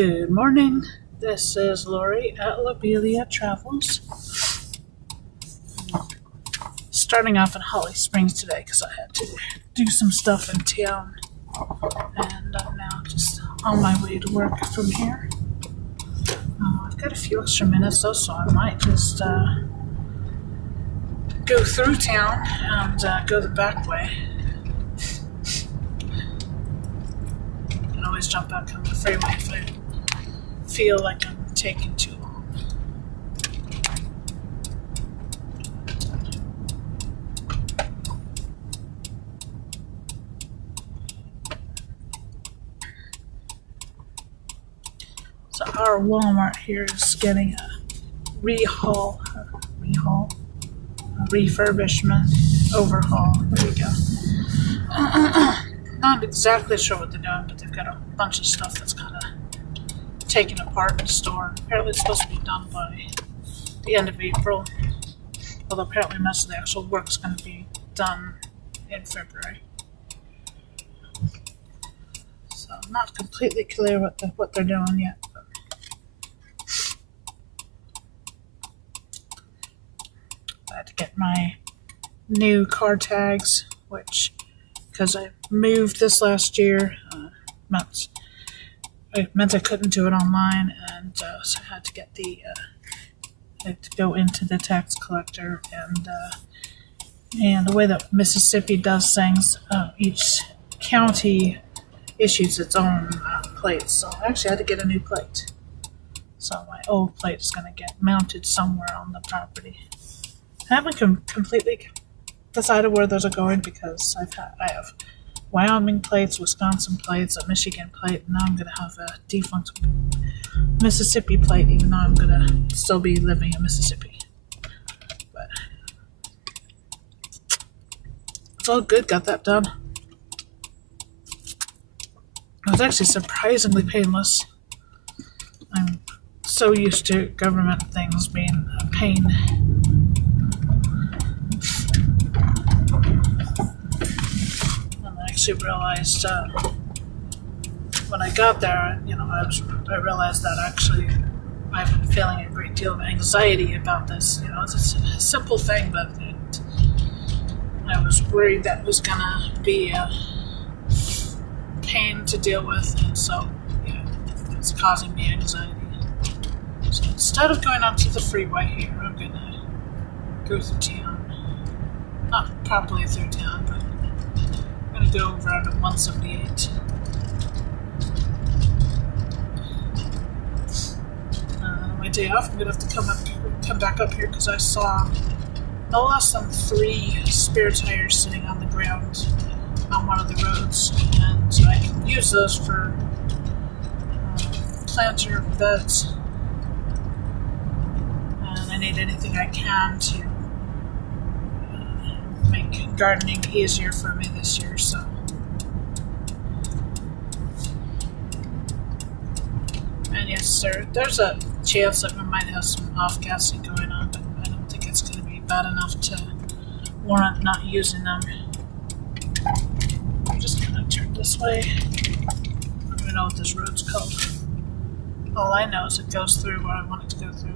Good morning. This is Lori at Lobelia Travels. Starting off in Holly Springs today because I had to do some stuff in town. And I'm now just on my way to work from here. I've got a few extra minutes though, so I might just go through town and go the back way. I can always jump back on the freeway if I feel like I'm taking too long. So our Walmart here is getting a refurbishment, overhaul. There we go. Not exactly sure what they're doing, but they've got a bunch of stuff that's kind of taken apart in the store. Apparently it's supposed to be done by the end of April, although apparently most of the actual work is going to be done in February. So I'm not completely clear what they're doing yet. I had to get my new car tags, which, because I moved this last year, it meant I couldn't do it online, and so I had to get I had to go into the tax collector, and the way that Mississippi does things, each county issues its own plates. So I actually had to get a new plate. So my old plate is going to get mounted somewhere on the property. I haven't completely decided where those are going because I have Wyoming plates, Wisconsin plates, a Michigan plate, and now I'm going to have a defunct Mississippi plate, even though I'm going to still be living in Mississippi. But it's all good, got that done. It was actually surprisingly painless. I'm so used to government things being a pain. I realized when I got there, I realized that actually I've been feeling a great deal of anxiety about this. It's a simple thing, but I was worried that it was gonna be a pain to deal with, and so it's causing me anxiety. So instead of going onto the freeway here, I'm gonna go through town. Not properly through town, but I'm going to go around to 178. On my day off, I'm going to have to come back up here because I saw no less than 3 spare tires sitting on the ground on one of the roads, and so I can use those for planter beds, and I need anything I can to make gardening easier for me this year, so. And yes, sir, there's a chance that we might have some off-gassing going on, but I don't think it's going to be bad enough to warrant not using them. I'm just going to turn this way. I don't even know what this road's called. All I know is it goes through where I want it to go through.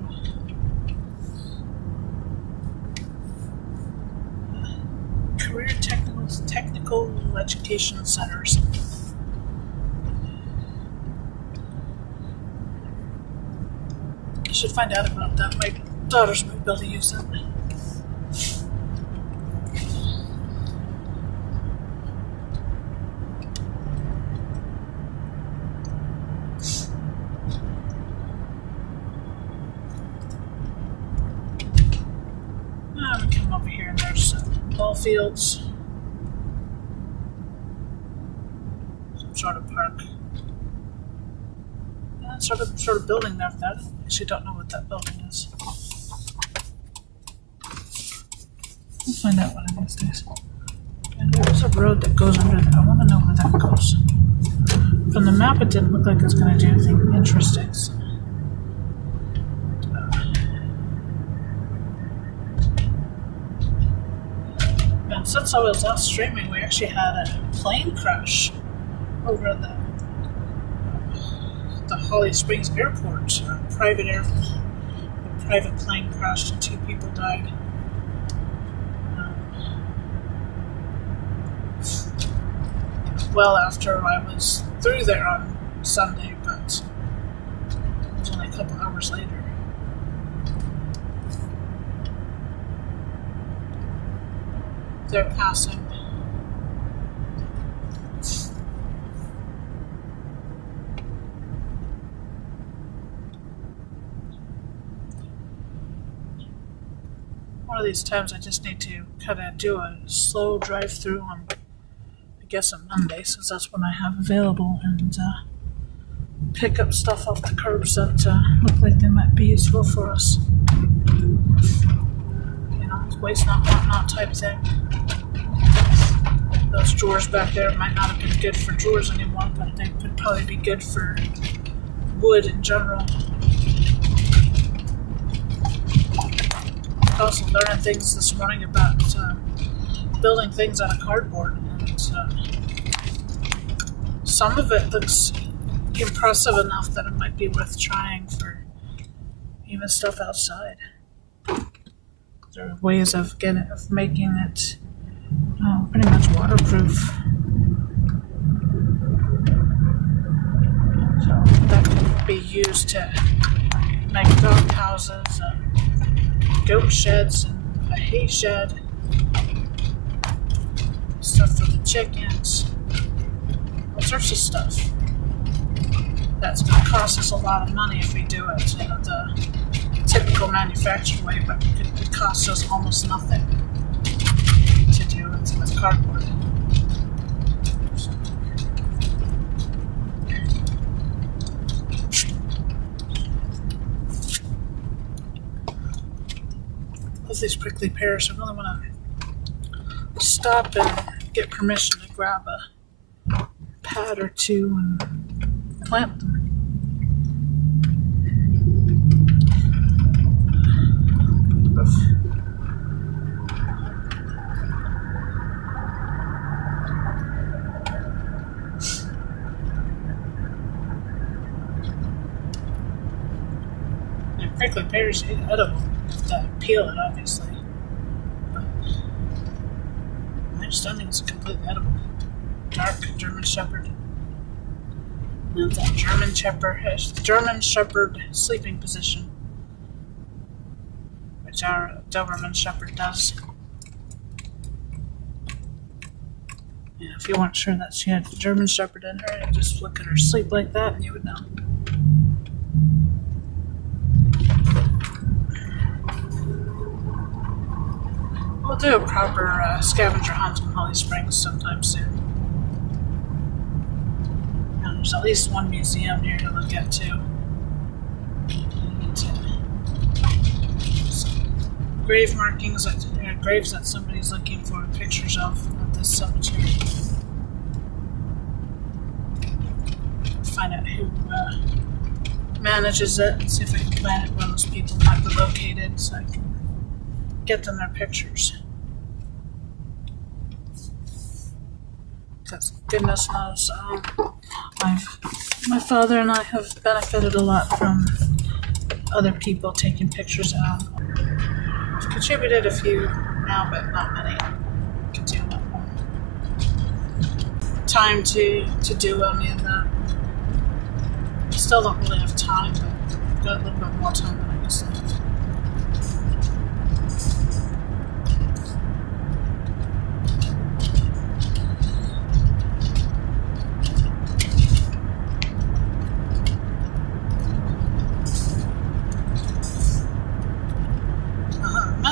Career Technical Education Center or something. I should find out about that. My daughters might be able to use that. We come over here and there's ball fields. Some sort of park. Yeah, sort of building there. I actually don't know what that building is. We'll find out one of these days. And there's a road that goes under there. I want to know where that goes. From the map, it didn't look like it's going to do anything interesting. So. And since I was last streaming, we actually had a plane crash over the Holly Springs Airport. A private plane crashed and 2 people died. Well after I was through there on Sunday, but it was only a couple hours later. They're passing. One of these times I just need to kind of do a slow drive through on, I guess, on Monday, since that's when I have available, and pick up stuff off the curbs that look like they might be useful for us. You know, waste not, want not type thing. Those drawers back there might not have been good for drawers anymore, but they would probably be good for wood in general. Also learning things this morning about building things out of cardboard, and some of it looks impressive enough that it might be worth trying for even stuff outside. There are ways of making it pretty much waterproof. So that could be used to make dog houses, goat sheds, and a hay shed, stuff for the chickens, all sorts of stuff. That's going to cost us a lot of money if we do it the typical manufactured way, but it could cost us almost nothing to do it with cardboard. Love these prickly pears. I really want to stop and get permission to grab a pad or two and plant them. Prickly pears are edible. You have to peel it, obviously. But I just don't think it's completely edible. Dark German Shepherd. And that German Shepherd sleeping position, which our Doberman Shepherd does. Yeah, if you weren't sure that she had German Shepherd in her, you'd just look at her sleep like that and you would know. We'll do a proper scavenger hunt in Holly Springs sometime soon. Now, there's at least one museum here to look at too. Grave markings, graves that somebody's looking for pictures of at this cemetery. Find out who manages it and see if I can plan it where those people might be located so I can get them their pictures. Because goodness knows, my father and I have benefited a lot from other people taking pictures out. I've contributed a few now, but not many. Could do a lot more. Time to do any of that. Still don't really have time, but I've got a little bit more time than I used to have.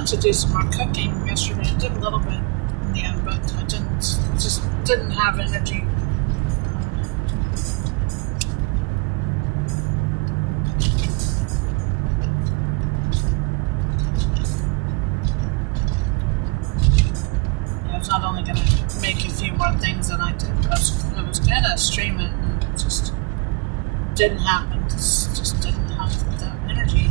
To do some more cooking yesterday. I did a little bit in the end, but I just didn't have energy. I was not only going to make a few more things than I did, but I was going to stream it, and it just didn't happen. Just didn't have that energy.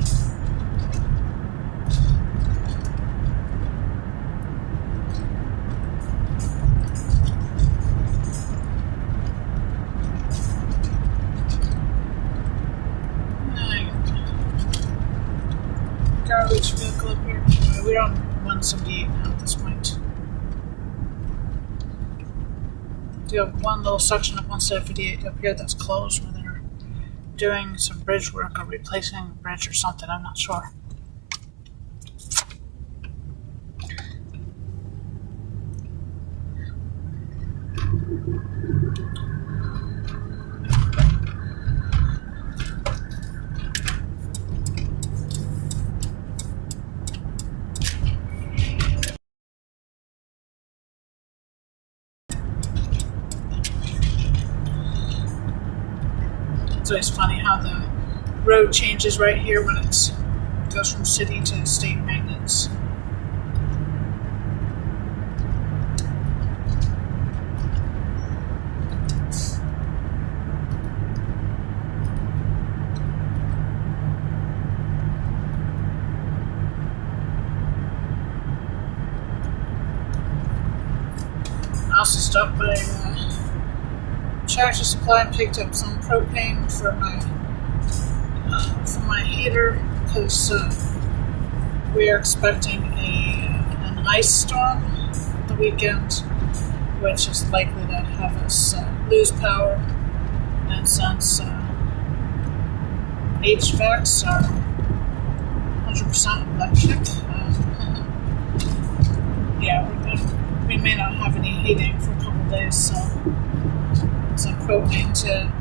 garbage vehicle up here. Anyway, we're on 178 now at this point. We have one little section of 178 up here that's closed where they're doing some bridge work or replacing a bridge or something. I'm not sure. It's always funny how the road changes right here when it goes from city to state maintenance. I also stopped by Tractor Supply and picked up some propane for my heater because we are expecting an ice storm the weekend, which is likely to have us lose power. And since HVACs are 100% electric, yeah, we may not have any heating for a couple days, so some propane to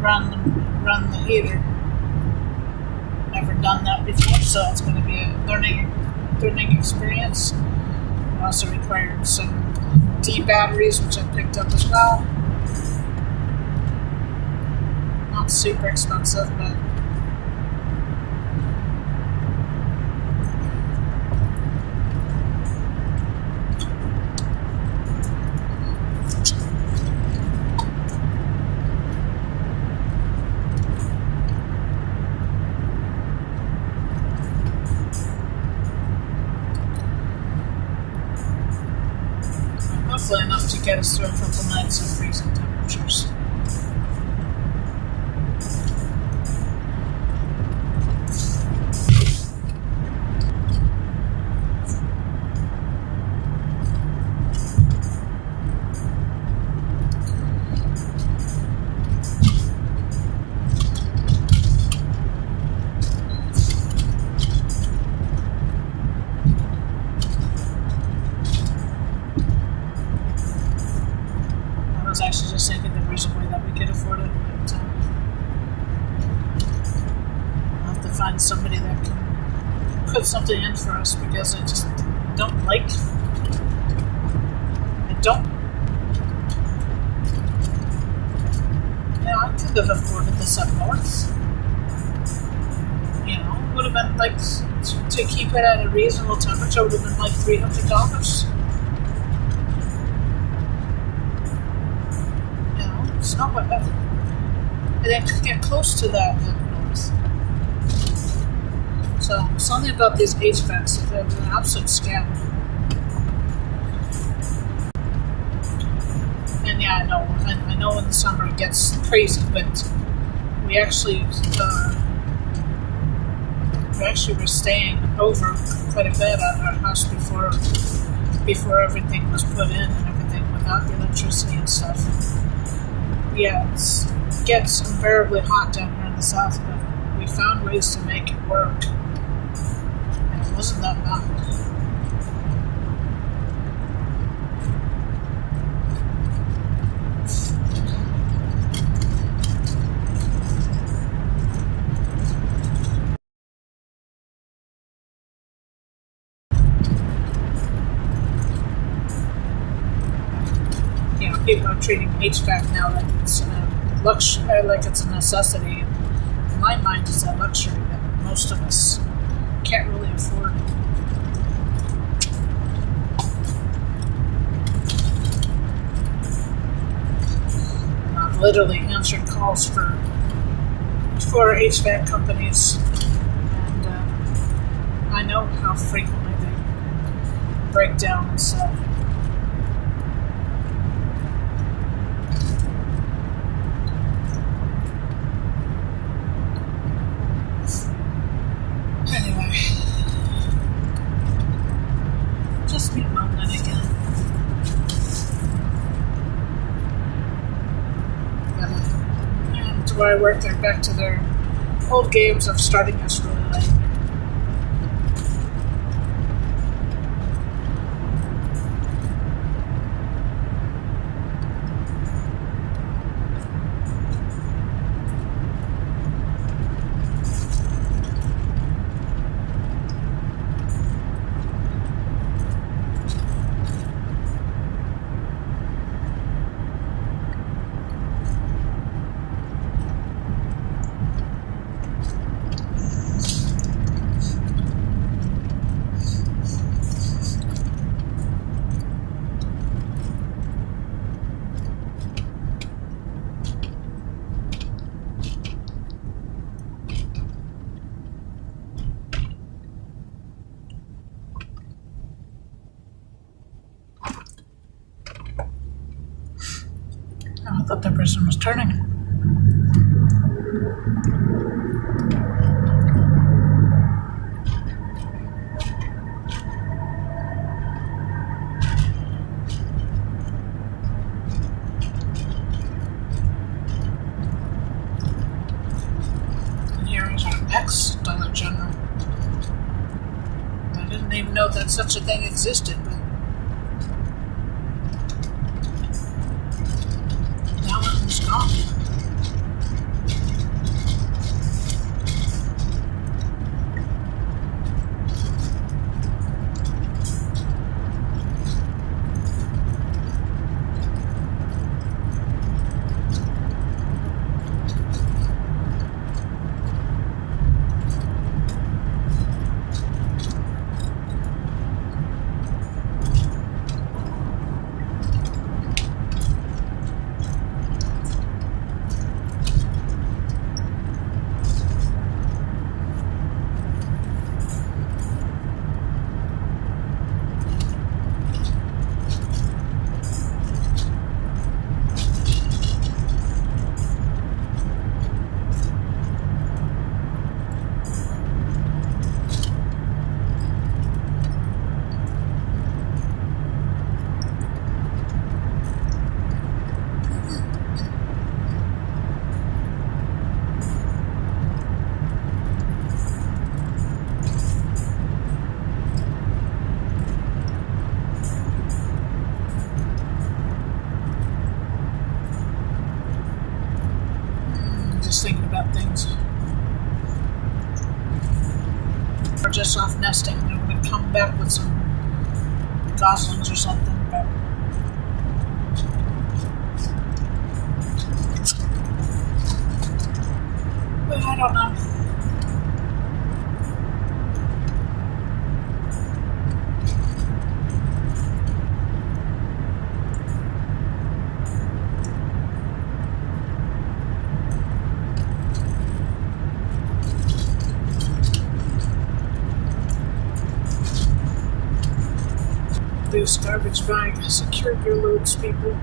run the heater. Never done that before, so it's going to be a learning experience. It also required some D batteries, which I picked up as well. Not super expensive, but hopefully enough to get us through a couple nights of freezing temperatures. I was actually just thinking that there's a way that we could afford it, but I'll have to find somebody that can put something in for us because I just don't like. I don't. I could have afforded this up north. Would have been like to keep it at a reasonable temperature would have been like $300. It's not what I didn't get close to that up north. So something about these HVACs, they're an absolute scam. And yeah, I know in the summer it gets crazy, but we actually were staying over quite a bit at our house before everything was put in and everything without the electricity and stuff. Yeah, it gets unbearably hot down here in the south, but we found ways to make it work. And it wasn't that bad. People are treating HVAC now like it's like it's a necessity. In my mind, it's a luxury that most of us can't really afford. And I've literally answered calls for HVAC companies, and I know how frequently they break down and stuff. Anyway, to where I work, they're back to their old games of starting us really late. Oh, I thought that person was turning. And here is our next Dollar General. I didn't even know that such a thing existed, but now it's gone. Just thinking about things. Or just off nesting, and they're going to come back with some goslings or something. But I don't know. This garbage bag, secure your loads, people.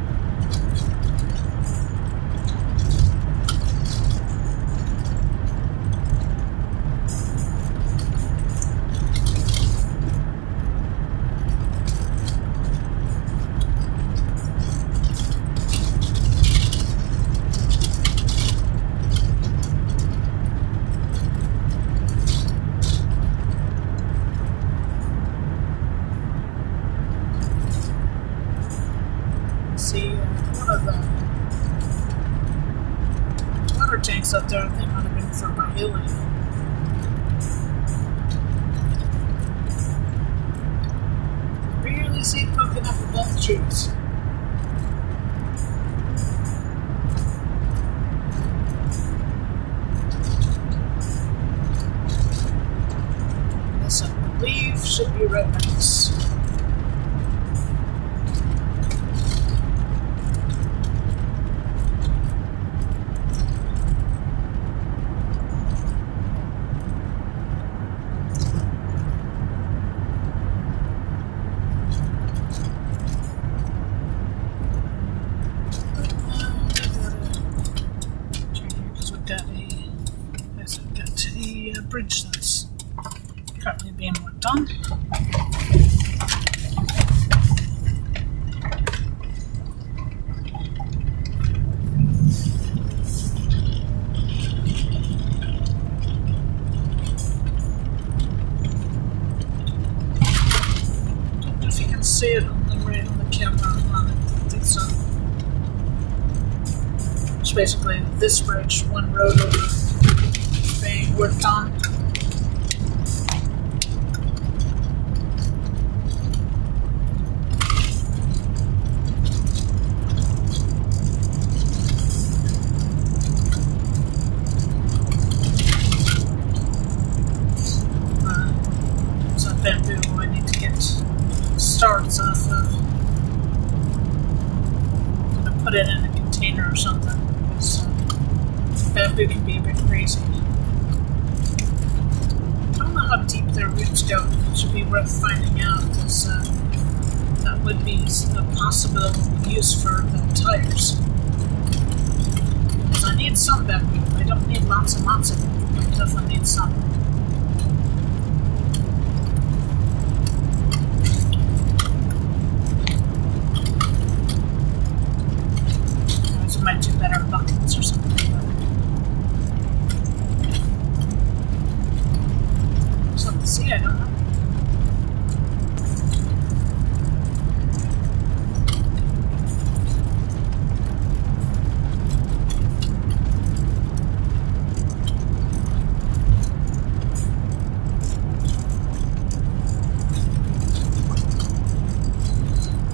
See, one of the water tanks up there, I think might have been for my healing. Barely see it poking up above the trees. This, I believe, should be rednecks. Bridge that's currently being worked on. So basically, this bridge, one road over being worked on. So bamboo, I need to get starts off of. I'm gonna put it in a container or something, because bamboo can be a bit crazy. I don't know how deep their roots go. It should be worth finding out, because that would be a possible use for the tires. Because I need some bamboo. I don't need lots and lots of it. I definitely need some. Those might do better buckets or something. Something to see, I don't know.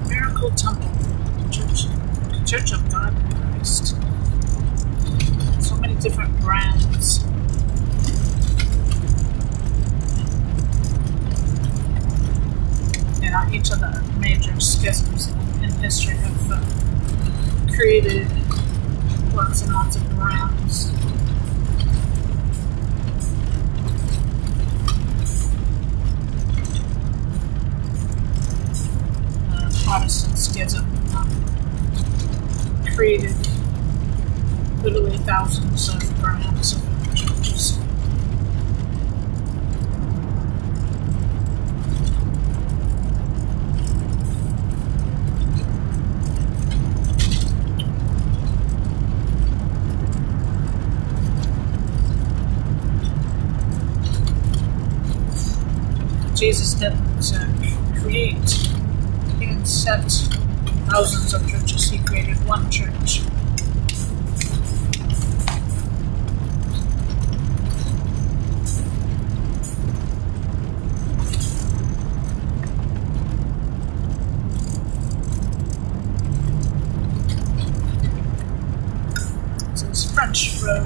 Miracle Temple, Church of God in Christ. So many different brands. Each of the major schisms in history have created lots and lots of brands. Protestant schism created literally thousands of brands of churches. Jesus didn't create and set thousands of churches. He created one church. So it's French road.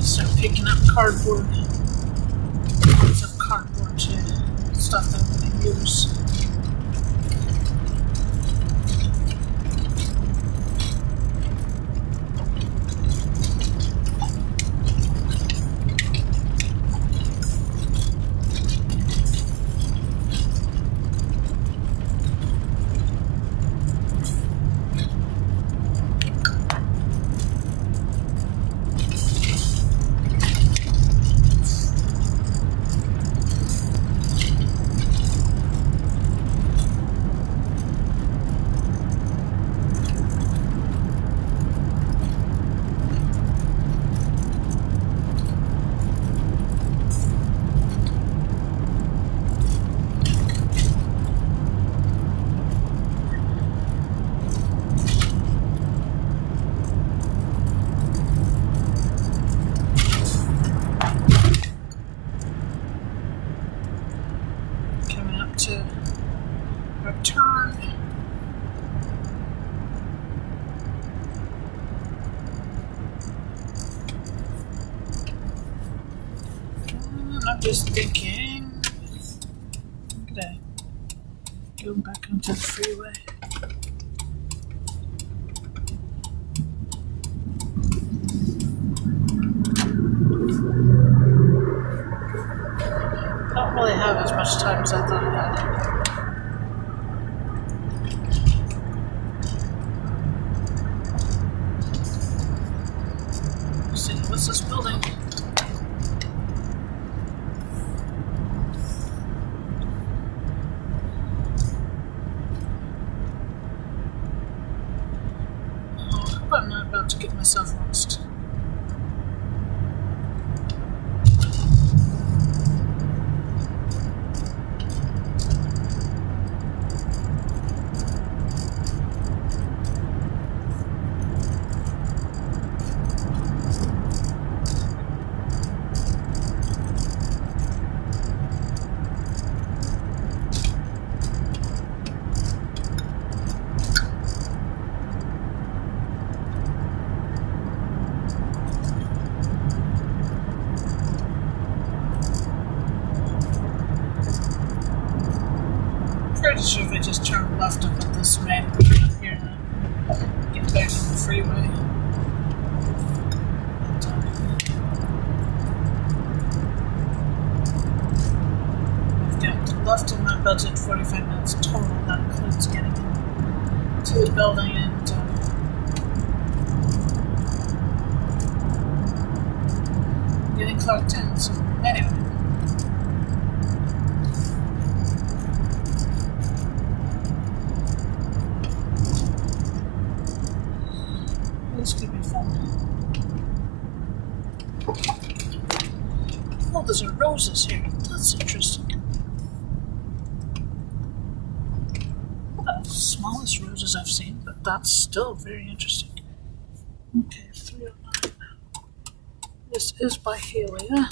Start picking up cardboard. Some cardboard to stuff that I'm going to use. To return. I'm just thinking, look at that, going back onto the freeway. I don't really have as much time as I thought I had. Let's see, what's this building? Oh, I hope I'm not about to get myself lost. just turn left up at this main road up here and get back on the freeway. I've got left in my budget 45 minutes total. That includes getting into the building and getting clocked in. So anyway. This could be fun. Oh, there's roses here. That's interesting. Not the smallest roses I've seen, but that's still very interesting. Okay, 309. This is by Helia.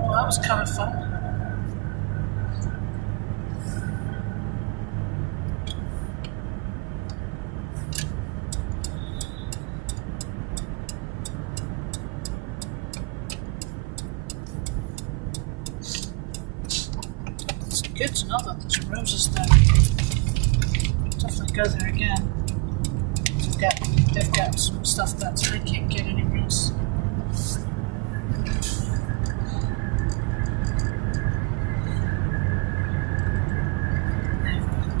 Well, that was kind of fun. It's good to know that there's roses there. Definitely go there again. They've got some stuff that I can't get anywhere else.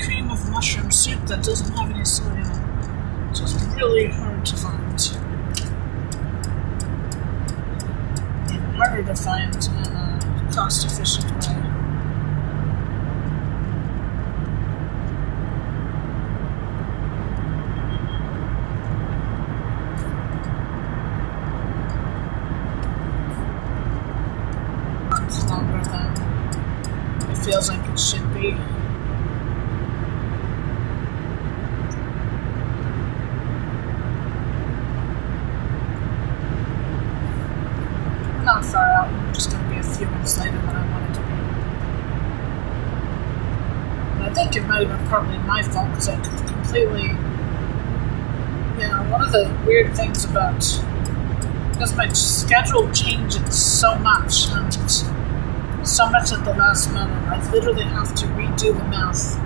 Cream of mushroom soup that doesn't have any soy in it. It's just really hard to find. Even harder to find in a cost-efficient way. Longer than it feels like it should be. Not far out. I'm just going to be a few minutes later than I wanted to be. And I think it might have been partly my fault because I completely, one of the weird things about, because my schedule changes so much and so much at the last minute, I literally have to redo the math.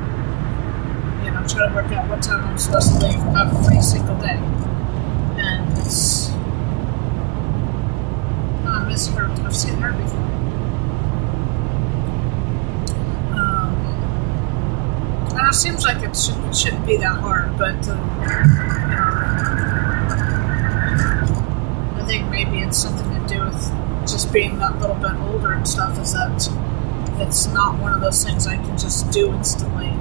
Try to work out what time I'm supposed to leave every single day. And it's, I miss her. I've seen her before. And it seems like it shouldn't be that hard, but I think maybe it's something to do with just being that little bit older and stuff, is that it's not one of those things I can just do instantly,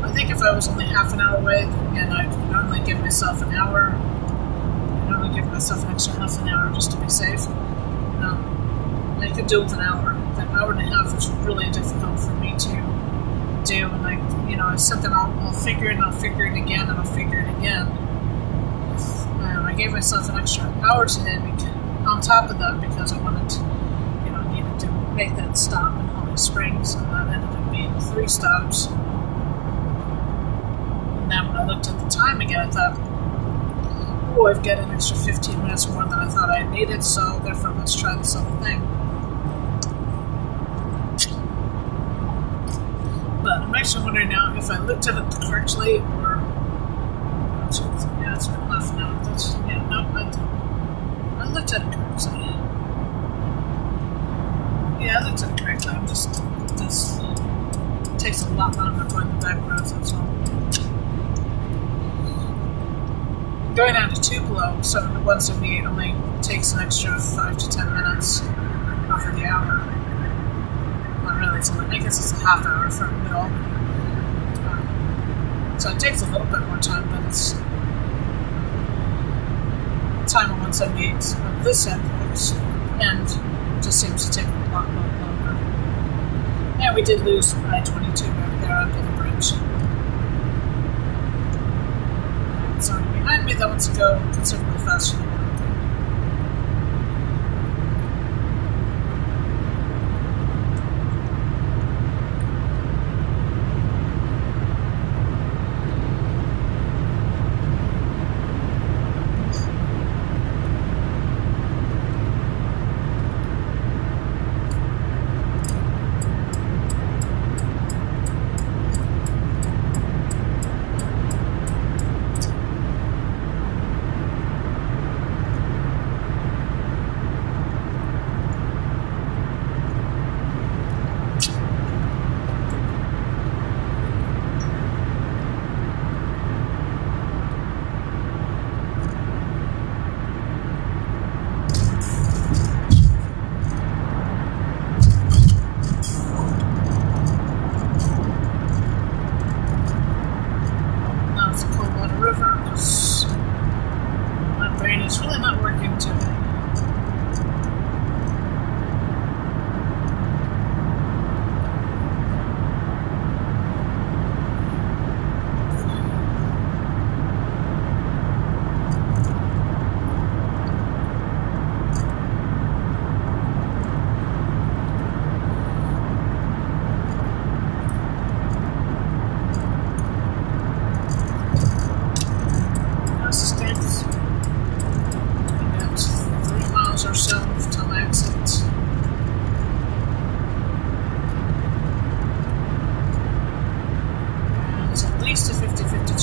I think if I was only half an hour away, then I'd normally give myself an hour. I'd normally give myself an extra half an hour just to be safe. I could do it with an hour. That hour and a half is really difficult for me to do, and I said that I'll figure it, and I'll figure it again, and I'll figure it again. I gave myself an extra hour today on top of that because I wanted to, needed to make that stop in Holly Springs, and that ended up being 3 stops. And then when I looked at the time again, I thought, I've got an extra 15 minutes more than I thought I needed, so therefore let's try this other thing. But I'm actually wondering now if I looked at it correctly, or it's been half an hour. I looked at it correctly. Yeah, I looked at it correctly. This takes a lot longer going the back roads, that's all. Going down to Tupelo, 178 only takes an extra 5 to 10 minutes over the hour. Not really, I guess it's a half hour from New Albany. So it takes a little bit more time, but it's time on 178 on this end just seems to take a lot longer. Yeah, we did lose I-22 back there under the bridge. It's already behind me, that wants to go considerably faster than what I'm doing.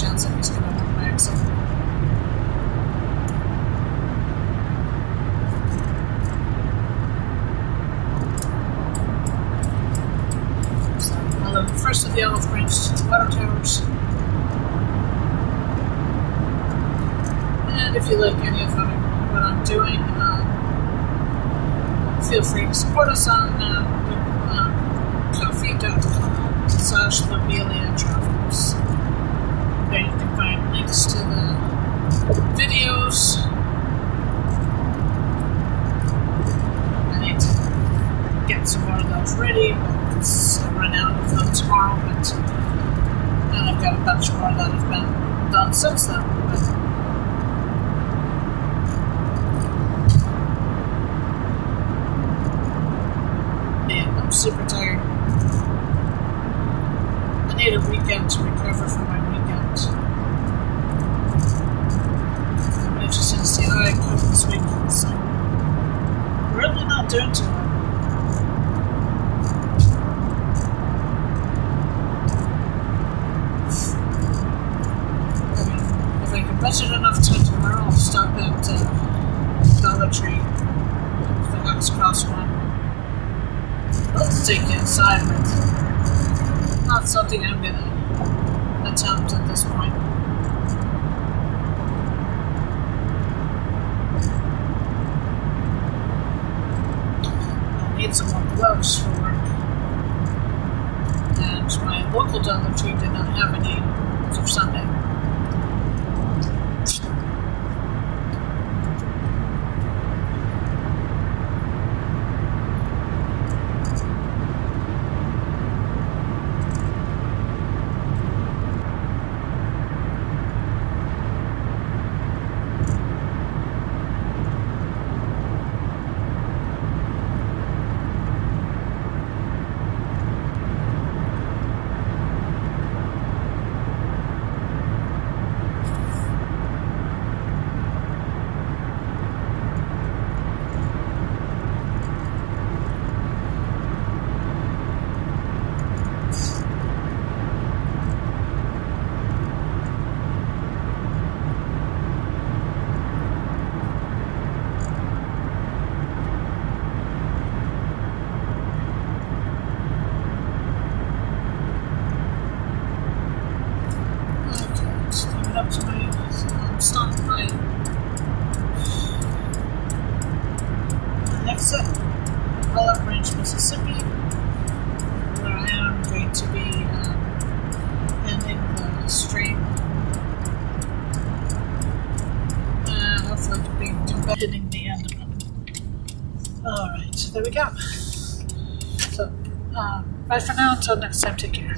chance that he's going to want my exit. So, well, the first of the olive branch to the water towers. And if you like any of what I'm doing, feel free to support us on coffee.com/LobeliaTravels. There you can find links to the videos. I need to get some more of those ready, but I'll run out of them tomorrow. But and I've got a bunch more that have been done since then. But I'm super tired. I need a weekend to recover from my weekend. I'm interested to see how I cope this week. So I'm really not doing too well. I mean, if I can budget enough time tomorrow, I'll stop at Dollar Tree, the Wax Cross one. I'd love to take you inside, but not something I'm going to attempt at this point. I need some more gloves for work. And my local Dollar Tree did not have any as of Sunday. Up to my stop my exit, Olive Branch, Mississippi, where I am going to be ending the stream. Hopefully, hitting the end of it. Alright, so there we go. So, bye for now. Until next time, take care.